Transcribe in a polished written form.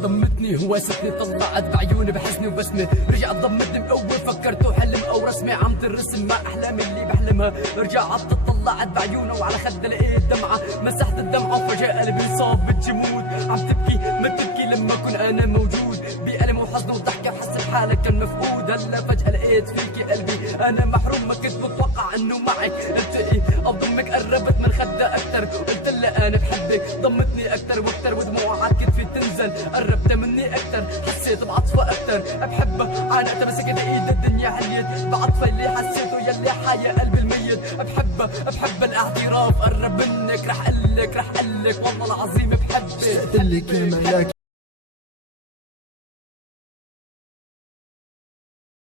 ضمتني هواستني طلعت بعيوني بحزني وبسمة، رجعت ضمتني مقوي فكرت وحلم او رسمي عم ترسم مع احلامي اللي بحلمها. رجعت طلعت بعيونها وعلى خدها لقيت دمعة، مسحت الدمعة وفجأة قلبي صاب بالجمود. عم تبكي ما تبكي لما كن انا موجود، بألم وحزن وضحكة بحس حالك كان مفقود. هلا فجأة لقيت فيكي قلبي انا محروم، ما كنت متوقع انه معك التقي اضمك. قربت من خدها اكتر قلت لها انا بحبك، ضمتني اكتر واكتر ودموع على كتفي تنزل. قربت مني اكتر حسيت بعطفها اكتر بحبها، عانقتها مسكت ايد الدنيا عليت بعطفها اللي حسيته يلي حيا قلبي الميت. بحب الاعتراف قرب منك رح قلك والله العظيم بحبك. اشتقتلك يا ملاك